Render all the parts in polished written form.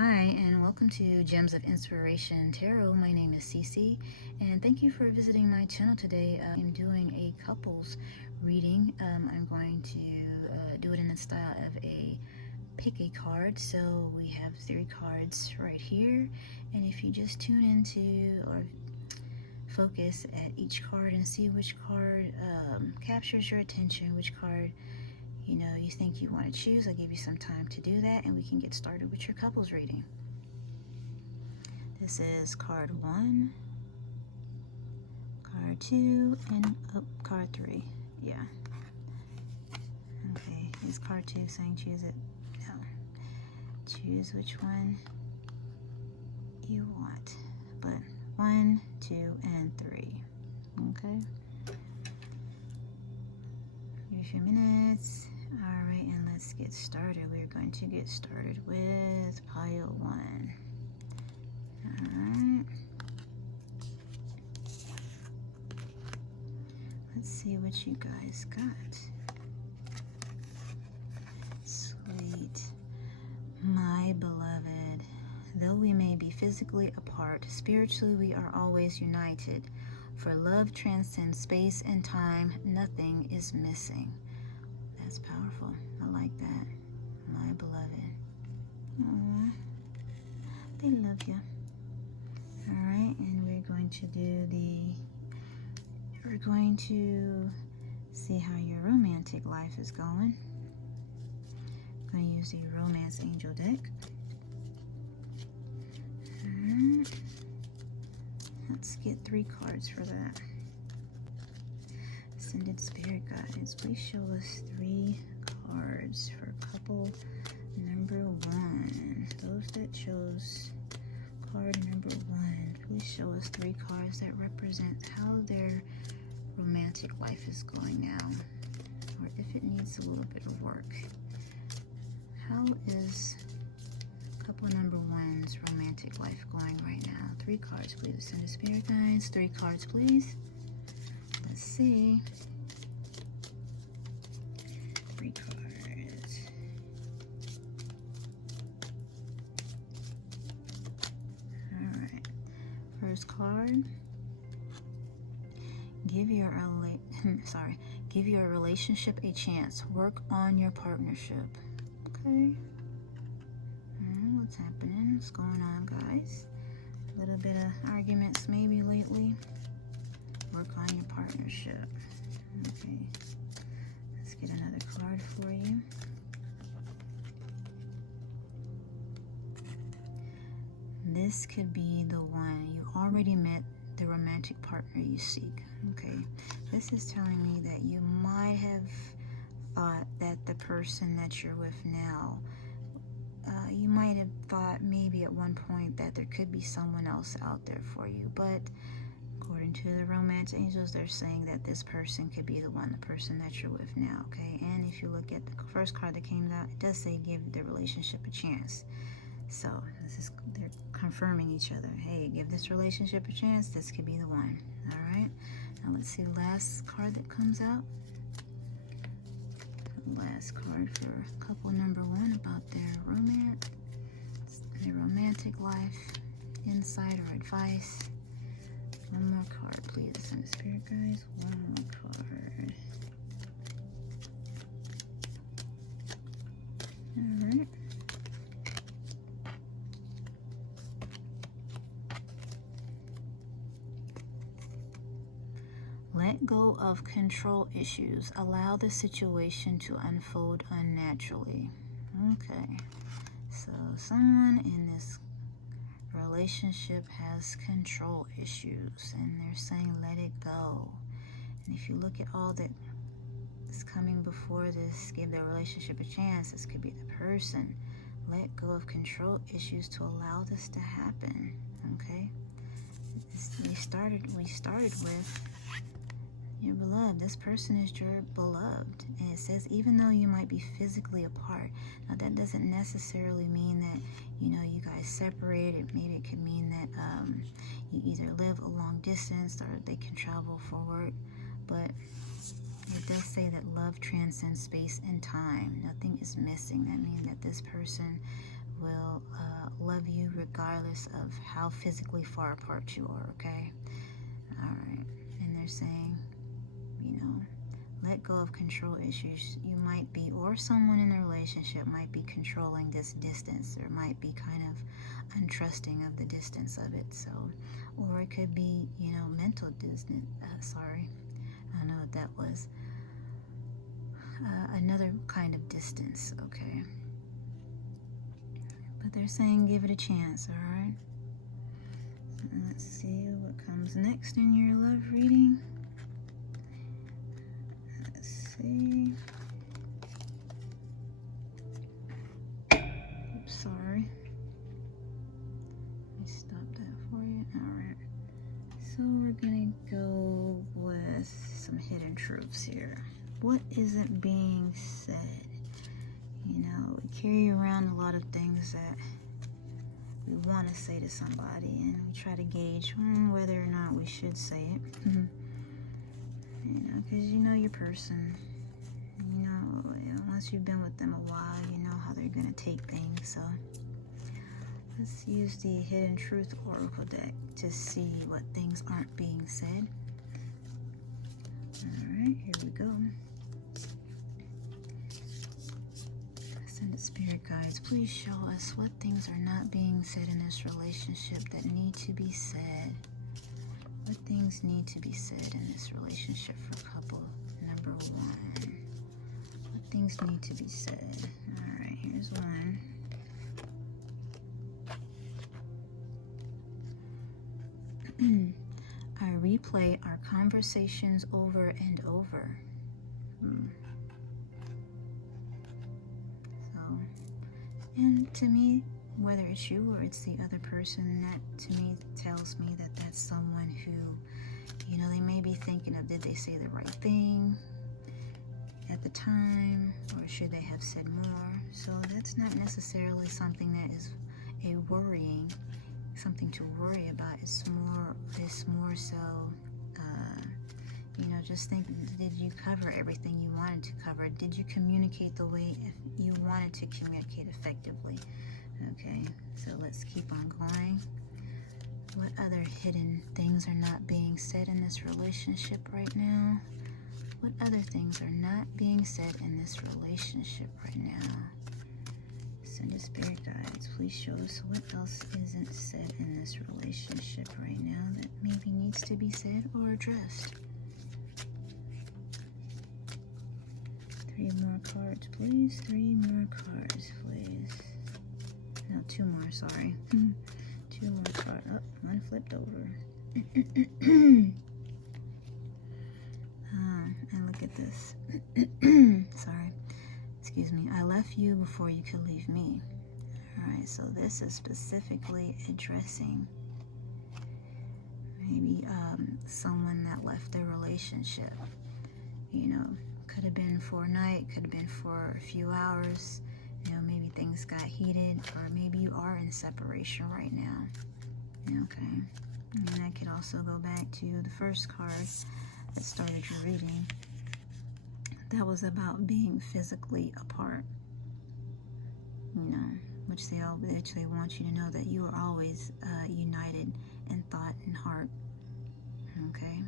Hi, and welcome to Gems of Inspiration Tarot. My name is Cece, and thank you for visiting my channel today. I'm doing a couples reading. I'm going to do it in the style of a pick a card. So we have 3 cards right here, and if you just tune into or focus at each card and see which card captures your attention, which card you think you want to choose, I'll give you some time to do that, and we can get started with your couples reading. This is card 1, card 2, and card 3. Yeah. Okay, is card 2 saying choose it? No. Choose which one you want. But 1, 2, and 3. Okay. Give a few minutes. Alright, and let's get started. We're going to get started with pile 1. Alright. Let's see what you guys got. Sweet. My beloved, though we may be physically apart, spiritually we are always united. For love transcends space and time, nothing is missing. That's powerful. I like that. My beloved. Aww. They love you. Alright, and we're going to see how your romantic life is going. I'm going to use the Romance Angel deck. Alright. Let's get 3 cards for that. Ascended Spirit Guides, please show us 3 cards for couple number 1. Those that chose card number 1, please show us 3 cards that represent how their romantic life is going now, or if it needs a little bit of work. How is couple number 1's romantic life going right now? 3 cards, please. Ascended Spirit Guides, 3 cards, please. Let's see. 3 cards. Alright. First card. Give your relationship a chance. Work on your partnership. Okay. What's happening? What's going on, guys? A little bit of arguments maybe lately. Work on your partnership. Okay. Let's get another card for you. This could be the one. You already met the romantic partner you seek. Okay. This is telling me that you might have thought that the person that you're with now, you might have thought maybe at one point that there could be someone else out there for you, but according to the Romance Angels, they're saying that this person could be the one, the person that you're with now, okay? And if you look at the first card that came out, it does say give the relationship a chance. So they're confirming each other. Hey, give this relationship a chance. This could be the one. All right. Now let's see the last card that comes out. Last card for couple number 1 about their romance, their romantic life, insight or advice. 1 more card, please. Send the Spirit Guides. 1 more card. All right. Let go of control issues. Allow the situation to unfold unnaturally. Okay. So someone in this relationship has control issues, and they're saying let it go. And if you look at all that is coming before this, give the relationship a chance. This could be the person. Let go of control issues to allow this to happen. Okay. We started with your beloved. This person is your beloved, and it says even though you might be physically apart. Now that doesn't necessarily mean that you guys separated. Maybe it could mean that you either live a long distance or they can travel for work, but it does say that love transcends space and time. Nothing is missing. That means that this person will love regardless of how physically far apart you are, okay? All right. And they're saying, you know, let go of control issues. You might be, or someone in the relationship might be controlling this distance, or might be kind of untrusting of the distance of it. So, or it could be, you know, mental distance. Sorry, I don't know what that was. Another kind of distance, okay? But they're saying give it a chance, all right? So let's see what comes next in your love reading. Let's see. Oops, sorry. I stopped that for you. All right. So we're gonna go with some hidden truths here. What isn't being said? You know, we carry around a lot of things that we want to say to somebody, and we try to gauge whether or not we should say it. You know, because you know your person. You know, once you've been with them a while, you know how they're going to take things. So let's use the Hidden Truth Oracle deck to see what things aren't being said. Alright, here we go. Ascended Spirit Guides, please show us what things are not being said in this relationship that need to be said. What things need to be said in this relationship for couple number 1? What things need to be said? Alright, here's one. I replay our conversations over and over. So, and to me, whether it's you or it's the other person, that to me tells me that that's someone who, you know, they may be thinking of, did they say the right thing at the time, or should they have said more? So that's not necessarily something that is a worrying, something to worry about. It's more so, you know, just think, did you cover everything you wanted to cover? Did you communicate the way you wanted to communicate effectively? Okay, so let's keep on going. What other hidden things are not being said in this relationship right now? What other things are not being said in this relationship right now? Ascended Spirit Guides, please show us what else isn't said in this relationship right now that maybe needs to be said or addressed. 3 more cards, please. 3 more cards, please. No, 2 more, sorry. 2 more cards. Oh, one flipped over. And look at this. Sorry. Excuse me. I left you before you could leave me. Alright, so this is specifically addressing maybe someone that left their relationship. You know, could have been for a night, could have been for a few hours. You know, maybe things got heated, or maybe you are in separation right now. Okay. And I could also go back to the first card that started your reading. That was about being physically apart. You know, which they want you to know that you are always united in thought and heart. Okay?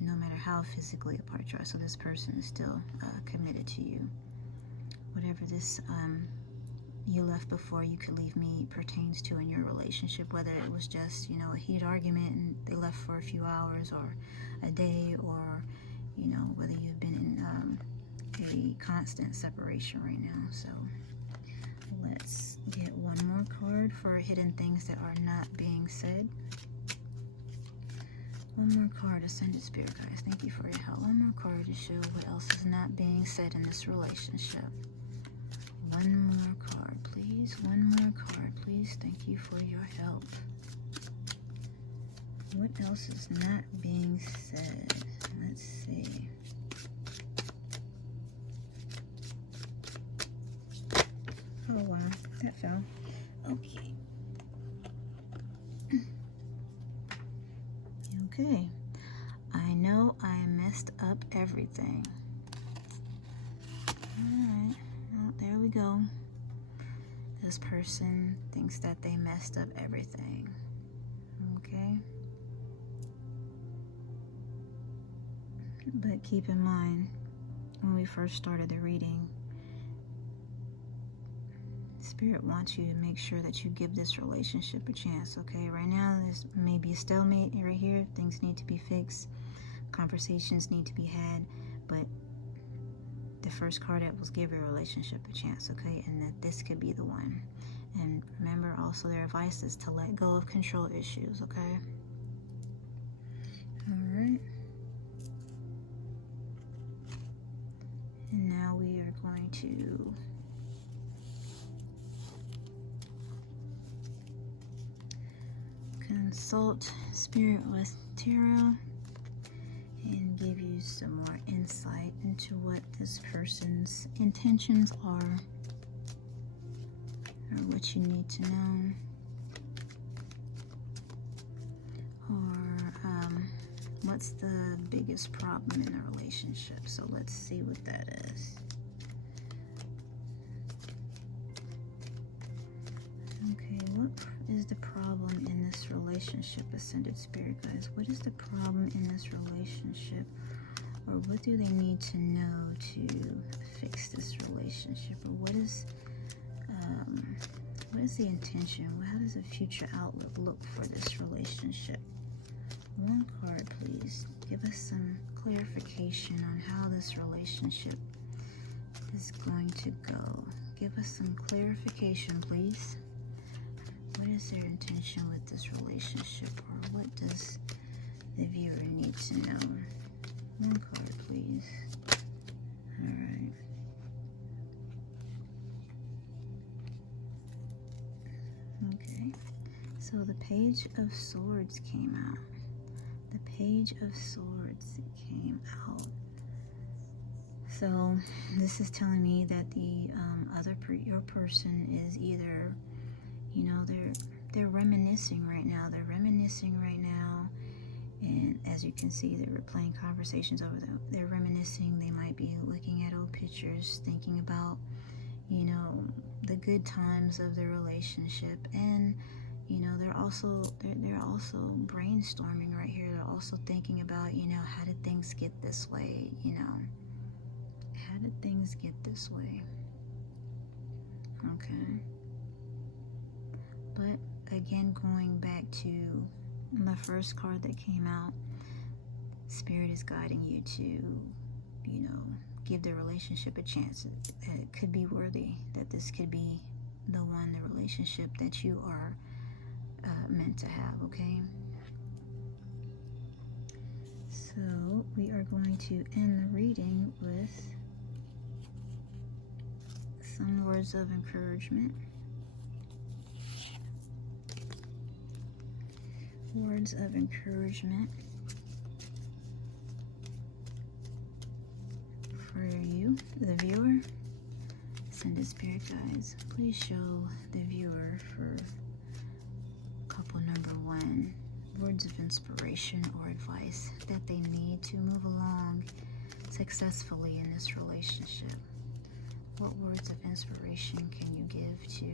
No matter how physically apart you are. So this person is still committed to you. Whatever this you left before you could leave me pertains to in your relationship, whether it was just, you know, a heated argument and they left for a few hours, or a day, or, you know, whether you've been in a constant separation right now. So let's get one more card for hidden things that are not being said. One more card, Ascended Spirit Guides. Thank you for your help. One more card to show what else is not being said in this relationship. One more card, please. One more card, please. Thank you for your help. What else is not being said? Let's see. Oh, wow. That fell. Okay. Okay. I know I messed up everything. Alright. Well, there we go. This person thinks that they messed up everything. Okay? But keep in mind, when we first started the reading, Spirit wants you to make sure that you give this relationship a chance, okay? Right now, there's maybe a stalemate right here. Things need to be fixed. Conversations need to be had. But the first card that was give your relationship a chance, okay? And that this could be the one. And remember also their advice is to let go of control issues, okay? Alright. And now we are going to consult Spirit with Tarot and give you some more insight into what this person's intentions are, or what you need to know, or what's the biggest problem in the relationship. So let's see what that is. Okay, what is the problem in this relationship, Ascended Spirit guys? What is the problem in this relationship? Or what do they need to know to fix this relationship? Or what is the intention? How does the future outlook look for this relationship? One card, please. Give us some clarification on how this relationship is going to go. Give us some clarification, please. What is their intention with this relationship, or what does the viewer need to know? One card, please. Alright. Okay. So the Page of Swords came out. The Page of Swords came out. So this is telling me that the your person is either, you know, they're reminiscing right now. They're reminiscing right now, and as you can see, they're replaying conversations over them. They're reminiscing. They might be looking at old pictures, thinking about, you know, the good times of the relationship, and you know, they're also brainstorming right here. They're also thinking about, you know, how did things get this way? You know, how did things get this way? Okay. But again, going back to the first card that came out, Spirit is guiding you to, you know, give the relationship a chance. It could be worthy, that this could be the one, the relationship that you are meant to have, okay? So we are going to end the reading with some words of encouragement. Words of encouragement for you, the viewer. Ascended Spirit guides, please show the viewer for couple number 1 words of inspiration or advice that they need to move along successfully in this relationship. What words of inspiration can you give to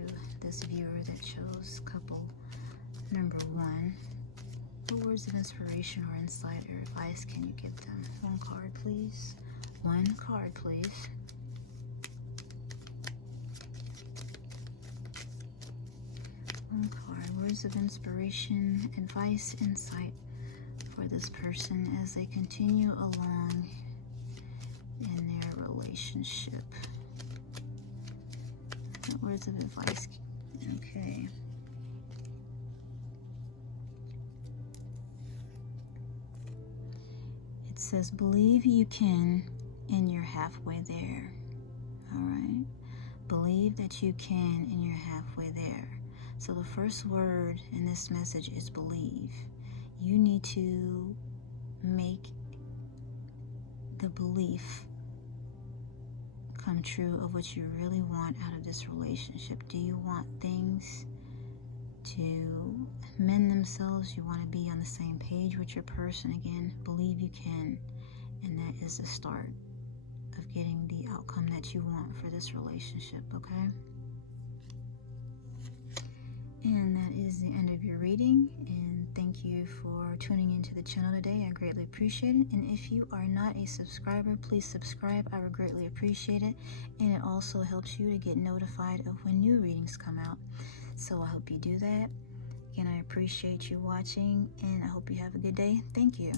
this viewer that chose couple number 1? What words of inspiration or insight or advice can you give them? One card, please. One card, please. One card. Words of inspiration, advice, insight for this person as they continue along in their relationship. What words of advice? Okay. It says, believe you can, and you're halfway there. All right? Believe that you can, and you're halfway there. So the first word in this message is believe. You need to make the belief come true of what you really want out of this relationship. Do you want things to mend themselves? You want to be on the same page with your person again? Believe you can, and that is the start of getting the outcome that you want for this relationship, okay? reading, and thank you for tuning into the channel today. I greatly appreciate it. And if you are not a subscriber, please subscribe. I would greatly appreciate it. And it also helps you to get notified of when new readings come out. So I hope you do that. And I appreciate you watching, and I hope you have a good day. Thank you.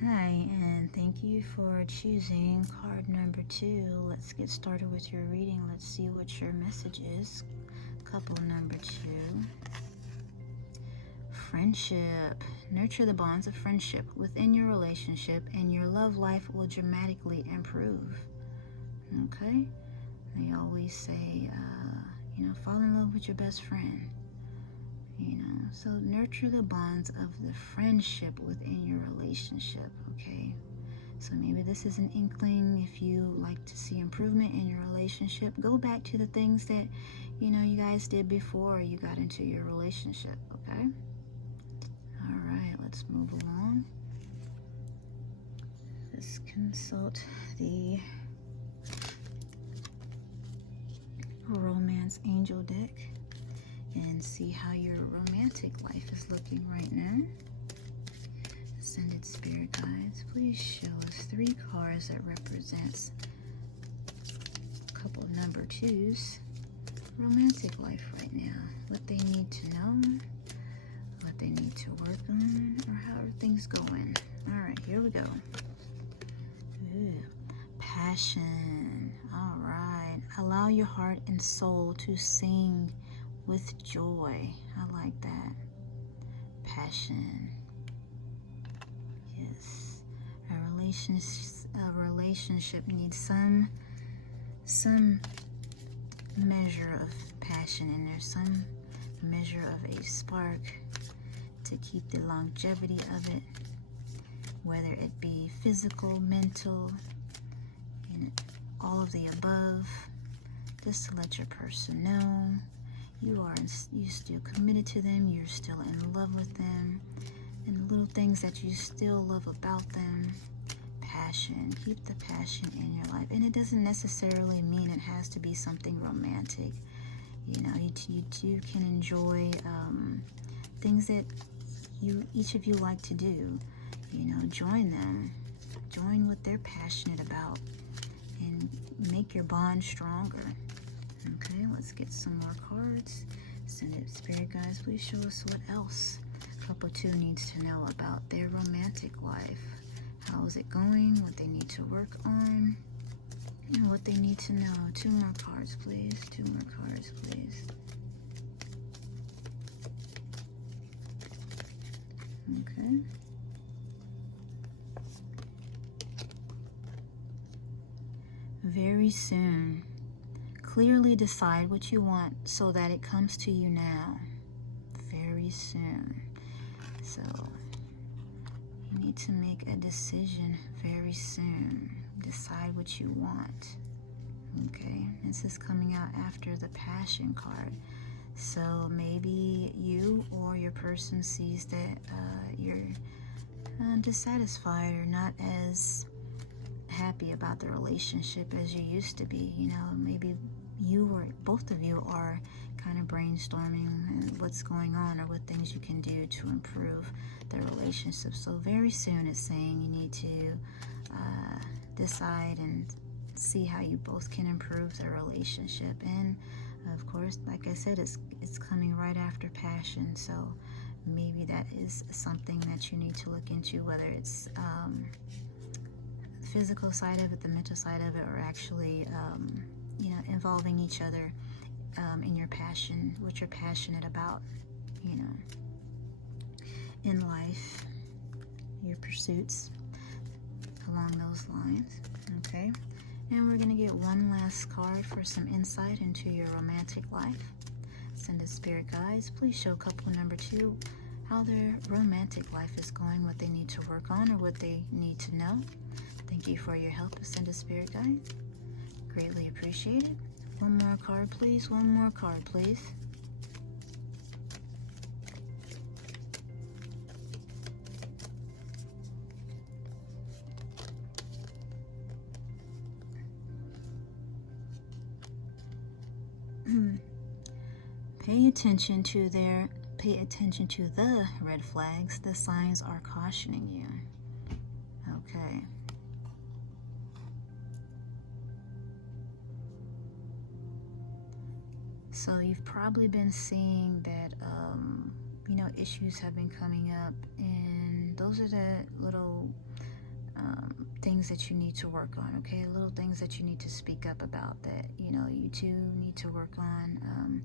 Hi, and thank you for choosing card number 2. Let's get started with your reading. Let's see what your message is. Couple number 2. Friendship. Nurture the bonds of friendship within your relationship, and your love life will dramatically improve. Okay? They always say, fall in love with your best friend. So nurture the bonds of the friendship within your relationship, okay? So maybe this is an inkling. If you like to see improvement in your relationship, go back to the things that, you guys did before you got into your relationship, okay? All right, let's move along. Let's consult the Romance Angel deck and see how your romantic life is looking right now. Ascended Spirit Guides, please show us 3 cards that represents couple number 2's romantic life right now. What they need to know, what they need to work on, or how are things going. All right, here we go. Ooh, passion. All right, allow your heart and soul to sing with joy. I like that. Passion. Yes. A relationship needs some measure of passion in there, some measure of a spark to keep the longevity of it, whether it be physical, mental, and all of the above, just to let your person know you're still committed to them, you're still in love with them, and the little things that you still love about them. Passion. Keep the passion in your life. And it doesn't necessarily mean it has to be something romantic. You can enjoy things that each of you like to do. Join them. Join what they're passionate about and make your bond stronger. Okay, let's get some more cards. Ascended Spirit Guides, please show us what else couple 2 needs to know about their romantic life. How is it going? What they need to work on, and what they need to know. 2 more cards, please. 2 more cards, please. Okay. Very soon. Clearly decide what you want so that it comes to you now. Very soon. So you need to make a decision very soon. Decide what you want. Okay, this is coming out after the Passion card. So maybe you or your person sees that you're dissatisfied or not as happy about the relationship as you used to be. Maybe you or both of you are kind of brainstorming what's going on or what things you can do to improve the relationship. So very soon it's saying you need to decide and see how you both can improve the relationship. And of course, like I said, it's coming right after Passion, so maybe that is something that you need to look into, whether it's the physical side of it, the mental side of it, or actually involving each other in your passion, what you're passionate about, in life, your pursuits along those lines. Okay, and we're going to get one last card for some insight into your romantic life. Ascended Spirit Guides, please show couple number 2 how their romantic life is going, what they need to work on, or what they need to know. Thank you for your help, Ascended Spirit Guides. Greatly appreciate it. One more card, please. One more card, please. Pay attention to the red flags. The signs are cautioning you. Okay. So you've probably been seeing that, issues have been coming up, and those are the little things that you need to work on, okay? Little things that you need to speak up about that, you two need to work on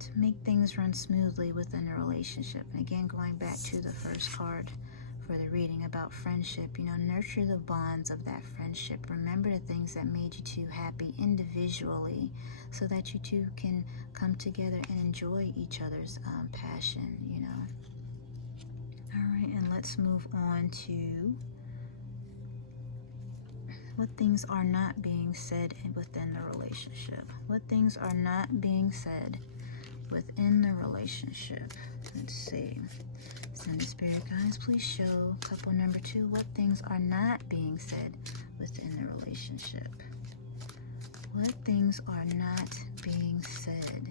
to make things run smoothly within a relationship. And again, going back to the first card for the reading about friendship, nurture the bonds of that friendship. Remember the things that made you two happy individually so that you two can come together and enjoy each other's passion, All right, and let's move on to what things are not being said within the relationship. What things are not being said within the relationship. Let's see. Send the spirit guides, please show couple number 2 what things are not being said within the relationship. What things are not being said?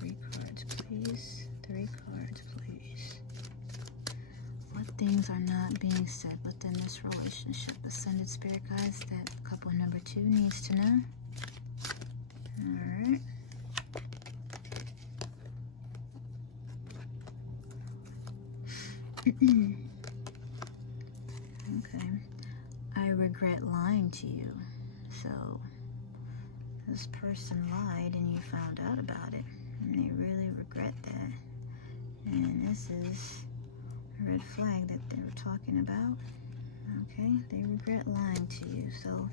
3 cards, please. 3 cards, please. What things are not being said within this relationship? Ascended spirit guides that couple number 2 needs to know. Alright. Okay. I regret lying to you. So, this person lied and you found out about it. And they really regret that. And this is a red flag that they were talking about. Okay. They regret lying to you. So,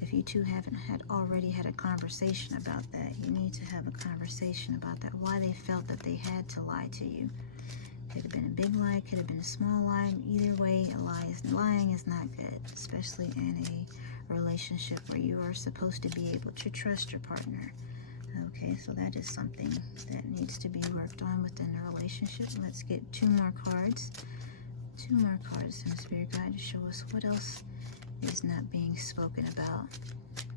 if you two haven't already had a conversation about that, you need to have a conversation about that. Why they felt that they had to lie to you. Could have been a big lie, could have been a small lie. Either way, lying is not good, especially in a relationship where you are supposed to be able to trust your partner. Okay, so that is something that needs to be worked on within the relationship. Let's get 2 more cards. 2 more cards in the spirit guide to show us what else is not being spoken about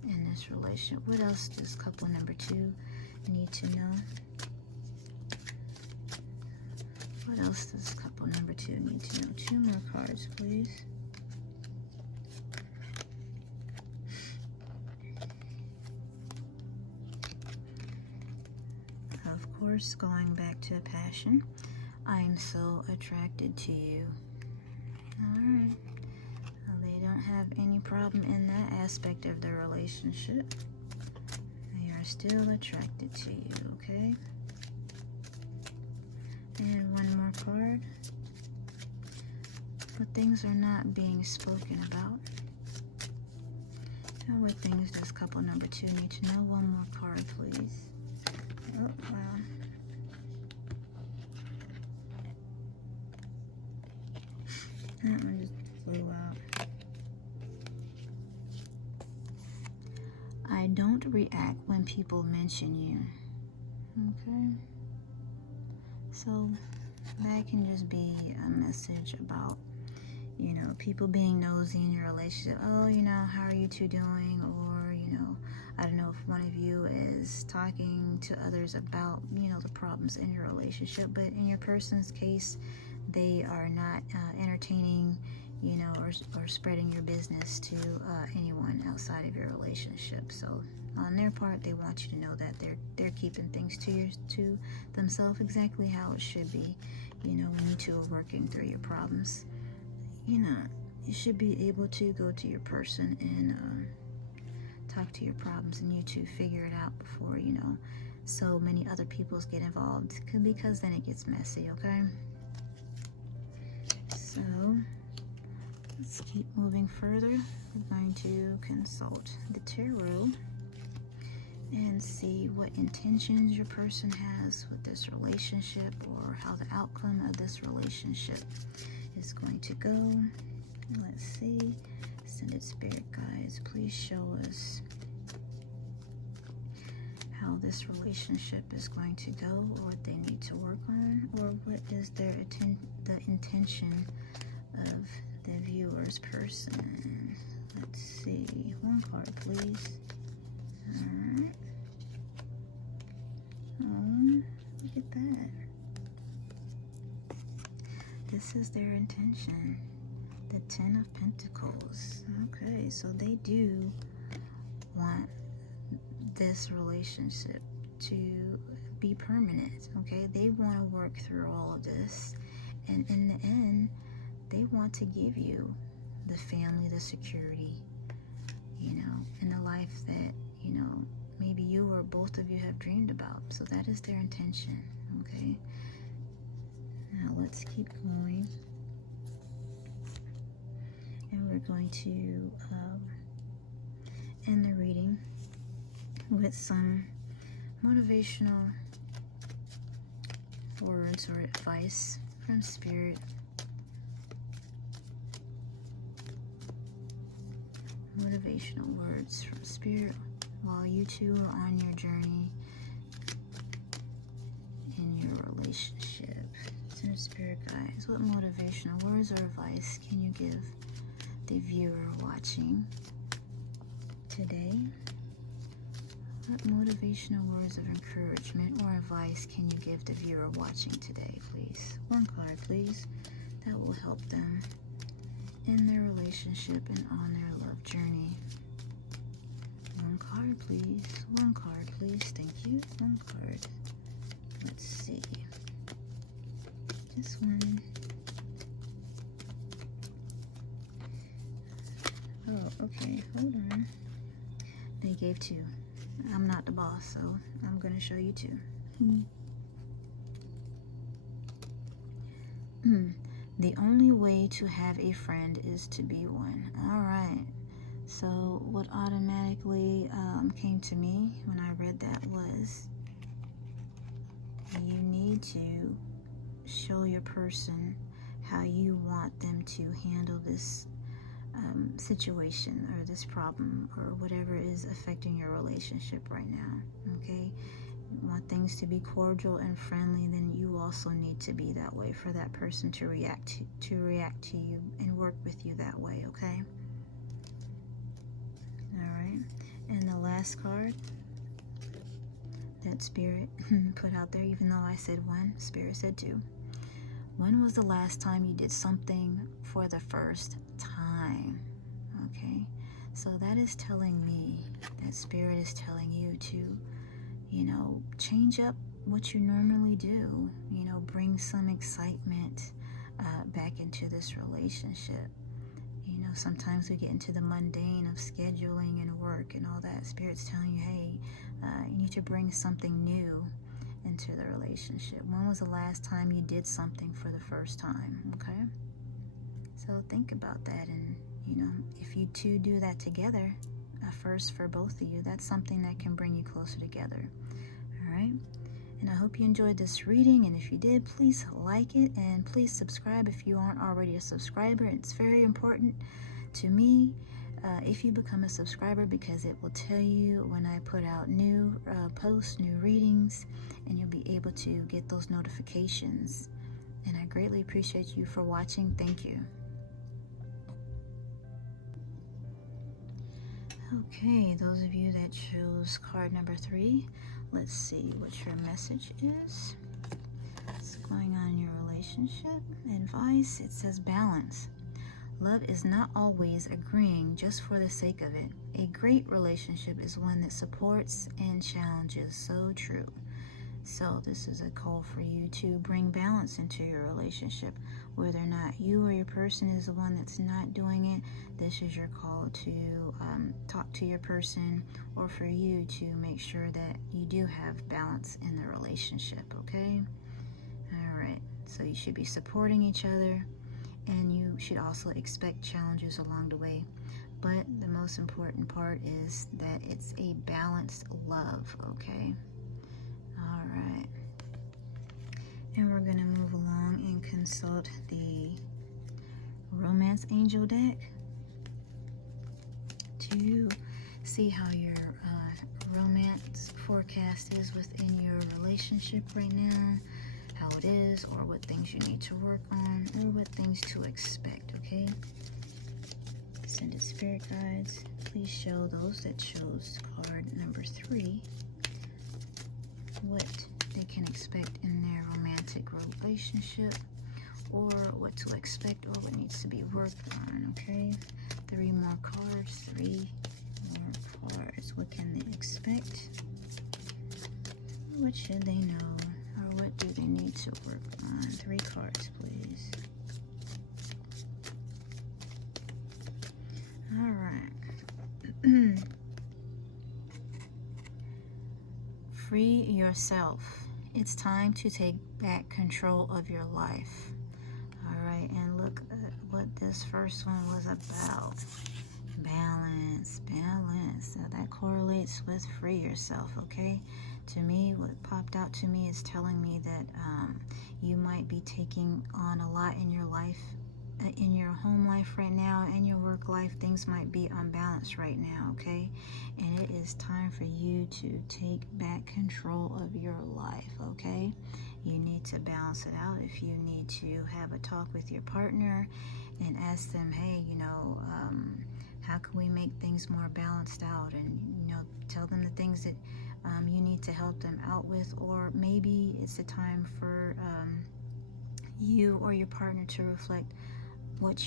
in this relationship. What else does couple number 2 need to know? What else does couple number 2 need to know? 2 more cards, please. Of course, going back to passion. I'm so attracted to you. Alright. They don't have any problem in that aspect of the relationship. They are still attracted to you, okay? And 1 more card. What things are not being spoken about? And what things does couple number 2 need to know? 1 more card, please. Oh, wow. That one just flew out. I don't react when people mention you. Okay? So that can just be a message about, people being nosy in your relationship. Oh, how are you two doing? Or, I don't know if one of you is talking to others about, the problems in your relationship. But in your person's case, they are not entertaining, or spreading your business to anyone outside of your relationship. So on their part, they want you to know that they're keeping things to themselves exactly how it should be. When you two are working through your problems, you should be able to go to your person and talk to your problems, and you two figure it out before so many other people get involved, because then it gets messy. Okay, so let's keep moving further. We're going to consult the tarot and see what intentions your person has with this relationship, or how the outcome of this relationship is going to go. Let's see. Ascended spirit guides, please show us how this relationship is going to go, or what they need to work on, or what is the intention of the viewer's person. Let's see. 1 card, please. that. This is their intention. The Ten of Pentacles. Okay, so they do want this relationship to be permanent. Okay, they want to work through all of this, and in the end they want to give you the family, the security, and the life that maybe you or both of you have dreamed about. So that is their intention. Okay, now let's keep going, and we're going to end the reading with some motivational words or advice from Spirit. Motivational words from Spirit while you two are on your journey in your relationship. Center Spirit guides, what motivational words or advice can you give the viewer watching today? What motivational words of encouragement or advice can you give the viewer watching today, please? One card, please. That will help them in their relationship and on their love journey. One card, please. One card, please. Thank you. One card. Let's see. This one. Oh, okay. Hold on. They gave two. I'm not the boss, so I'm going to show you two. The only way to have a friend is to be one. All right. So what automatically came to me when I read that was you need to show your person how you want them to handle this situation or this problem or whatever is affecting your relationship right now. Okay, you want things to be cordial and friendly, then you also need to be that way for that person to react to you and work with you that way. Okay, all right. And the last card that Spirit put out there, even though I said one, Spirit said two. When was the last time you did something for the first time? Okay, so that is telling me that Spirit is telling you to, change up what you normally do. Bring some excitement back into this relationship. Sometimes we get into the mundane of scheduling and work and all that. Spirit's telling you, hey, you need to bring something new into the relationship. When was the last time you did something for the first time? Okay, so think about that, and if you two do that together, first for both of you, that's something that can bring you closer together. All right, and I hope you enjoyed this reading, and if you did, please like it and please subscribe if you aren't already a subscriber. It's very important to me if you become a subscriber, because it will tell you when I put out new posts, new readings, and you'll be able to get those notifications. And I greatly appreciate you for watching. Thank you. Okay, those of you that chose card number 3, let's see what your message is. What's going on in your relationship? Advice, it says balance. Love is not always agreeing just for the sake of it. A great relationship is one that supports and challenges. So true. So this is a call for you to bring balance into your relationship. Whether or not you or your person is the one that's not doing it, this is your call to talk to your person, or for you to make sure that you do have balance in the relationship. Okay? All right. So you should be supporting each other, and you should also expect challenges along the way. But the most important part is that it's a balanced love. Okay? All right. And we're going to move along and consult the Romance Angel deck to see how your romance forecast is within your relationship right now, how it is, or what things you need to work on, or what things to expect. Okay? Ascended Spirit Guides, please show those that chose card number 3 what they can expect in their romantic relationship, or what to expect, or what needs to be worked on. Okay, 3 more cards. 3 more cards. What can they expect? What should they know? Or what do they need to work on? 3 cards, please. All right. Free yourself. It's time to take back control of your life. All right, and look at what this first one was about. Balance, balance. Now that correlates with free yourself, okay? To me, what popped out to me is telling me that you might be taking on a lot in your life, in your home life right now, and your work life. Things might be unbalanced right now, okay? And it is time for you to take back control of your life, okay? You need to balance it out. If you need to have a talk with your partner and ask them, hey, how can we make things more balanced out? And, tell them the things that you need to help them out with. Or maybe it's a time for you or your partner to reflect what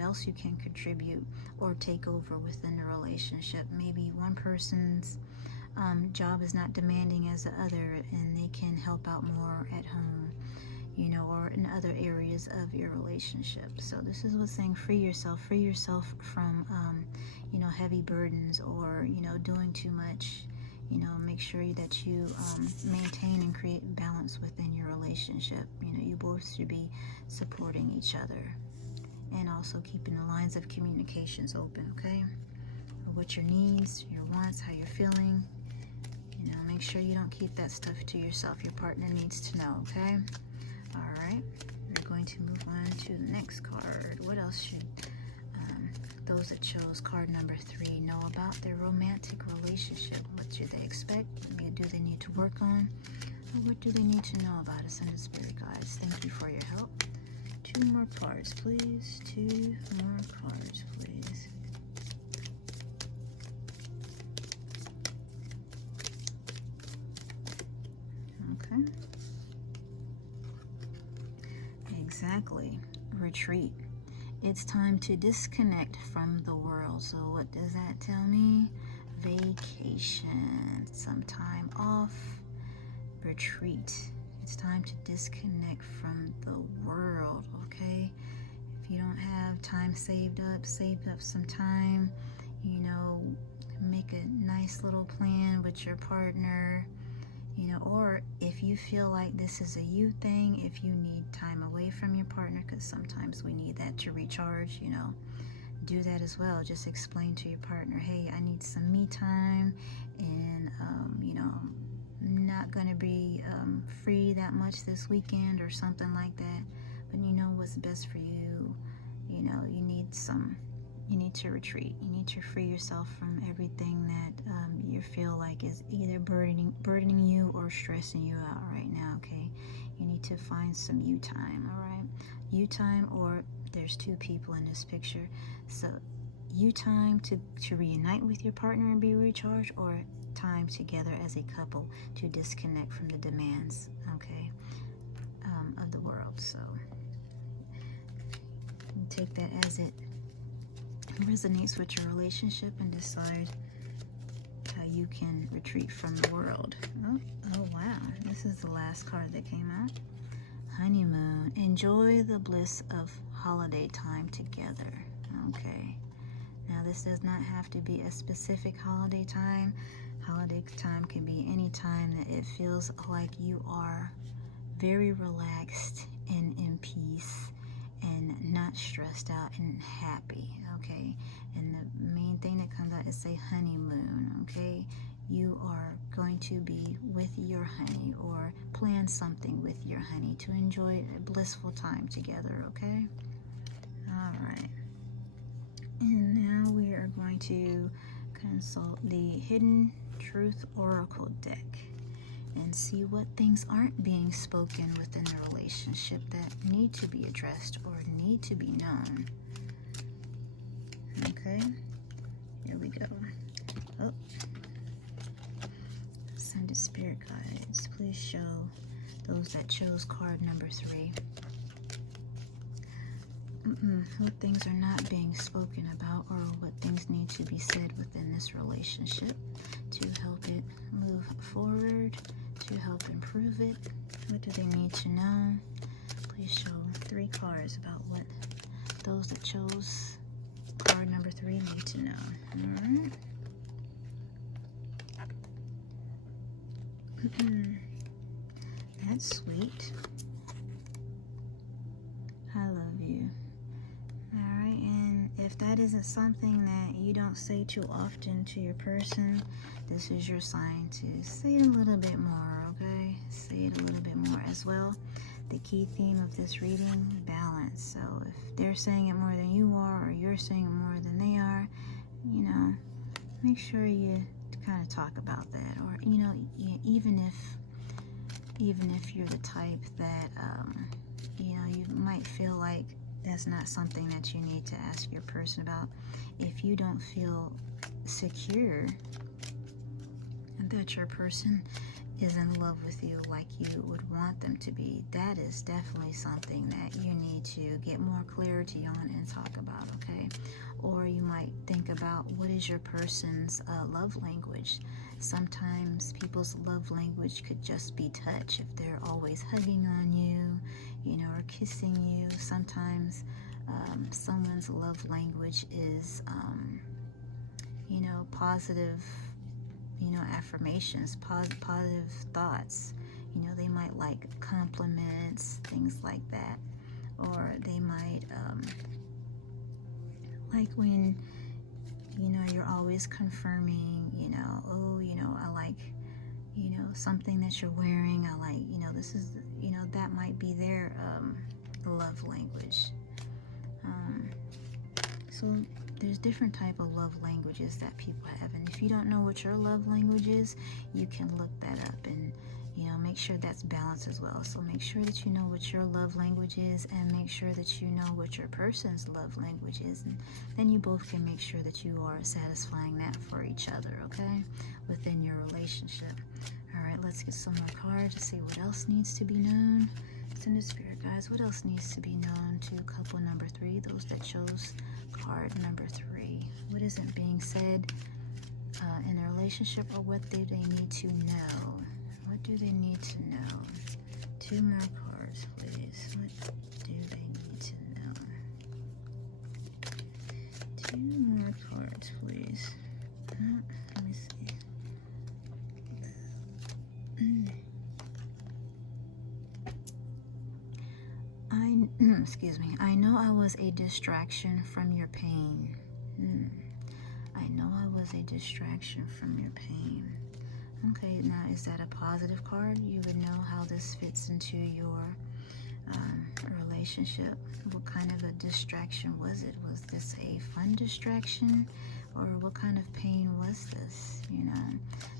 else you can contribute or take over within the relationship. Maybe one person's job is not demanding as the other, and they can help out more at home, or in other areas of your relationship. So this is what's saying: free yourself from heavy burdens, or doing too much. Make sure that you maintain and create balance within your relationship. You both should be supporting each other, and also keeping the lines of communications open, okay? What your needs, your wants, how you're feeling. Make sure you don't keep that stuff to yourself. Your partner needs to know, okay? All right, we're going to move on to the next card. What else should those that chose card number 3 know about their romantic relationship? What should they expect? What do they need to work on? Or what do they need to know about us and the spirit guides? Thank you for your help. 2 more cards, please. 2 more cards, please. Okay. Exactly. Retreat. It's time to disconnect from the world. So what does that tell me? Vacation, some time off, retreat. It's time to disconnect from the world, okay? If you don't have time saved up some time, make a nice little plan with your partner. Or if you feel like this is a you thing, if you need time away from your partner, because sometimes we need that to recharge, do that as well. Just explain to your partner, hey, I need some me time, and I'm not going to be free that much this weekend or something like that, but what's best for you. You need to retreat. You need to free yourself from everything that you feel like is either burdening you or stressing you out right now, okay? You need to find some you time, all right? You time, or there's 2 people in this picture. So you time to reunite with your partner and be recharged, or time together as a couple to disconnect from the demands, okay, of the world. So you take that as it resonates with your relationship and decide how you can retreat from the world. Oh wow, this is the last card that came out. Honeymoon. Enjoy the bliss of holiday time together. Okay, now this does not have to be a specific holiday time. Holiday time can be any time that it feels like you are very relaxed and in peace and not stressed out and happy, okay? And the main thing that comes out is say honeymoon, okay? You are going to be with your honey, or plan something with your honey to enjoy a blissful time together, okay? All right. And now we are going to consult the Hidden Truth Oracle deck and see what things aren't being spoken within the relationship that need to be addressed or need to be known. Okay, here we go. Oh, send it, Spirit Spirit guides, please show those that chose card number 3. What things are not being spoken about, or what things need to be said within this relationship to help it move forward, to help improve it. What do they need to know? Please show 3 cards about what those that chose card number 3 need to know. Alright. That's sweet. I love you. Alright, and if that isn't something that you don't say too often to your person, this is your sign to say it a little bit more, okay? Say it a little bit more as well. The key theme of this reading, balance. So if they're saying it more than you are, or you're saying it more than they are, you know, make sure you kind of talk about that. Or, you know, even if you're the type that, you know, you might feel like that's not something that you need to ask your person about. If you don't feel secure that your person is in love with you like you would want them to be, that is definitely something that you need to get more clarity on and talk about, okay? Or you might think about, what is your person's love language? Sometimes people's love language could just be touch. If they're always hugging on you, you know, or kissing you. Sometimes someone's love language is, you know, positive, you know, affirmations, positive thoughts. You know, they might like compliments, things like that. Or they might, like when, you know, you're always confirming, you know, oh, you know, I like, you know, something that you're wearing. I like, you know, this is, you know, that might be their love language. So there's different type of love languages that people have, and if you don't know what your love language is, you can look that up and, you know, make sure that's balanced as well. So make sure that you know what your love language is, and make sure that you know what your person's love language is, and then you both can make sure that you are satisfying that for each other, okay, within your relationship. All right, let's get some more cards to see what else needs to be known. Send the Spirit guys, what else needs to be known to couple number 3, those that chose card number 3? What isn't being said in a relationship, or what do they need to know? What do they need to know? 2 more cards, please. What do they need to know? 2 more cards, please. Let me see. Excuse me. I know I was a distraction from your pain. I know I was a distraction from your pain. Okay, now is that a positive card? You would know how this fits into your relationship. What kind of a distraction was it? Was this a fun distraction? Or what kind of pain was this? You know,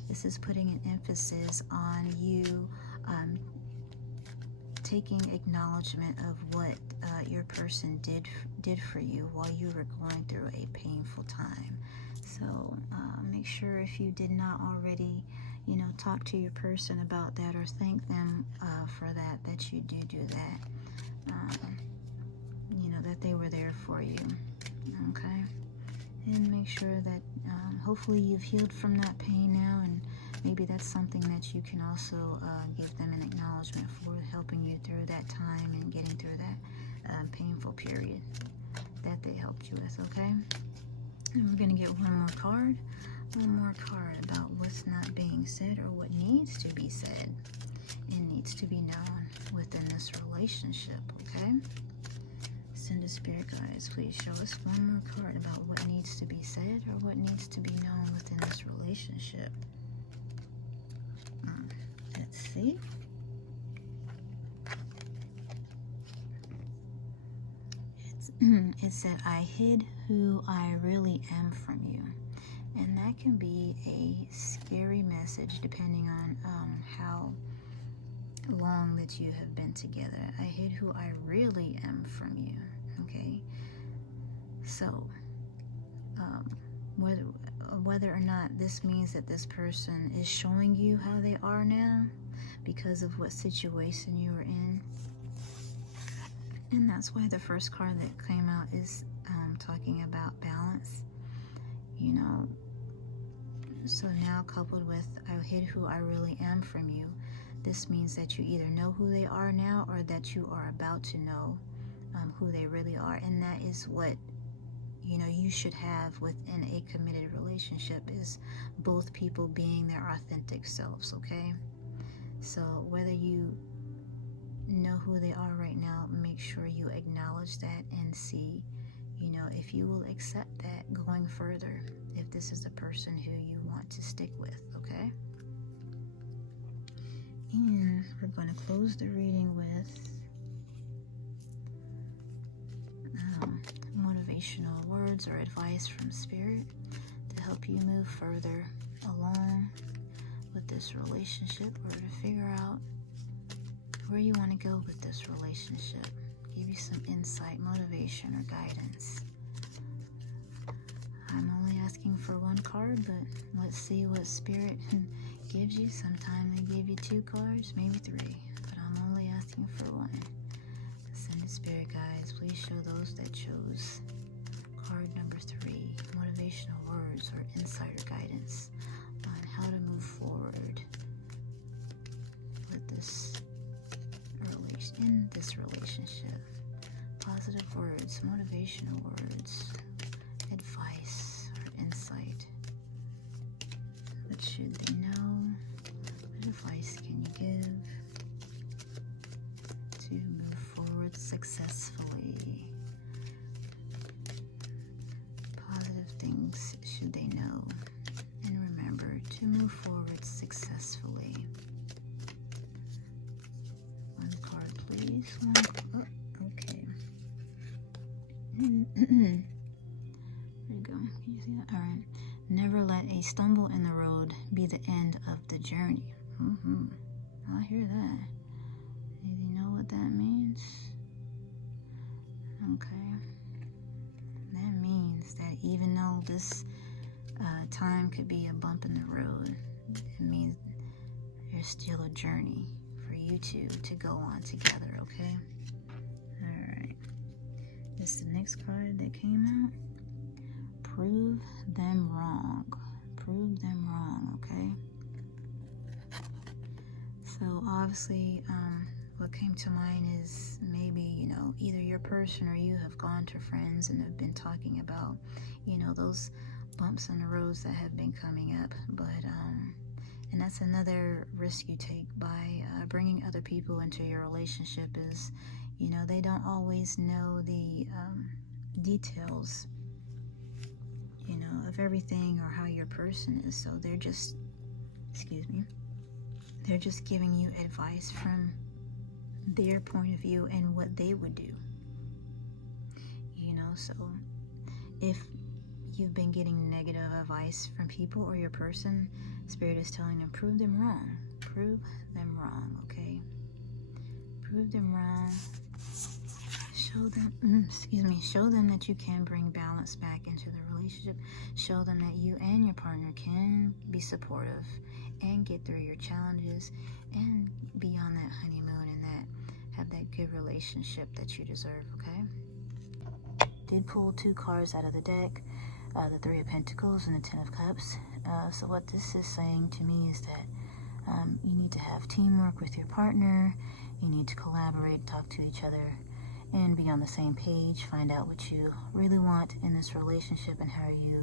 this is putting an emphasis on you taking acknowledgement of what your person did for you while you were going through a painful time. So make sure, if you did not already, you know, talk to your person about that or thank them for that, that you do that. You know, that they were there for you, okay? And make sure that hopefully you've healed from that pain now, and maybe that's something that you can also give them an acknowledgement for, helping you through that time and getting through that painful period that they helped you with, okay? And we're going to get one more card about what's not being said, or what needs to be said and needs to be known within this relationship, okay? Send a Spirit guides, please show us one more card about what needs to be said or what needs to be known within this relationship. Let's see. It said, I hid who I really am from you. And that can be a scary message depending on how long that you have been together. I hid who I really am from you. Okay, so whether or not this means that this person is showing you how they are now because of what situation you were in. And that's why the first card that came out is talking about balance. You know, so now coupled with I hid who I really am from you, this means that you either know who they are now or that you are about to know who they really are. And that is what, you know, you should have within a committed relationship, is both people being their authentic selves, okay? So whether you know who they are right now, make sure you acknowledge that and see, you know, if you will accept that going further, if this is the person who you want to stick with, okay? And we're going to close the reading with motivational words or advice from Spirit to help you move further along with this relationship, or to figure out where you want to go with this relationship. Give you some insight, motivation, or guidance. I'm only asking for one card, but let's see what Spirit gives you. Sometimes they give you 2 cards, maybe 3, but I'm only asking for 1. Ascended Spirit guides, please show those that chose card number 3, motivational words or insight or guidance on how to move forward with this in this relationship. Positive words, motivational words, advice or insight. What should they know? What advice can you give to move forward successfully? Positive things should they know? And remember to move forward successfully. One card, please. Oh, okay. There you go. Can you see that? All right. Never let a stumble in the road be the end of the journey. I hear that. Do you know what that means? Okay. That means that even though this time could be a bump in the road, it means there's still a journey for you two to go on together, okay? Alright. This is the next card that came out. Prove them wrong. Prove them wrong, okay? So obviously, what came to mind is maybe, you know, either your person or you have gone to friends and have been talking about, you know, those bumps in the roads that have been coming up. But, and that's another risk you take by bringing other people into your relationship is, you know, they don't always know the details, you know, of everything or how your person is. So they're just, they're just giving you advice from their point of view and what they would do, you know. So if you've been getting negative advice from people or your person, Spirit is telling them, prove them wrong. Prove them wrong, okay? Prove them wrong. Show them, show them that you can bring balance back into the relationship. Show them that you and your partner can be supportive and get through your challenges and be on that honeymoon and that have that good relationship that you deserve, okay? Did pull 2 cards out of the deck, the 3 of Pentacles and the 10 of Cups. So what this is saying to me is that you need to have teamwork with your partner. You need to collaborate, talk to each other, and be on the same page. Find out what you really want in this relationship and how you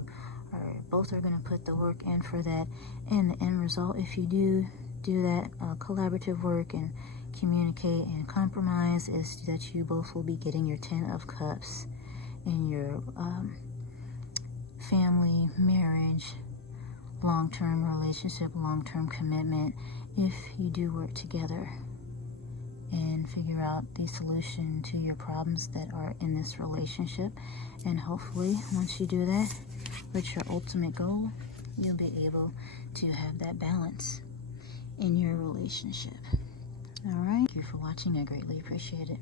both are going to put the work in for that. And the end result, if you do that collaborative work and communicate and compromise, is that you both will be getting your 10 of Cups in your family, marriage, long-term relationship, long-term commitment, if you do work together and figure out the solution to your problems that are in this relationship. And hopefully, once you do that, with your ultimate goal, you'll be able to have that balance in your relationship. All right. Thank you for watching. I greatly appreciate it.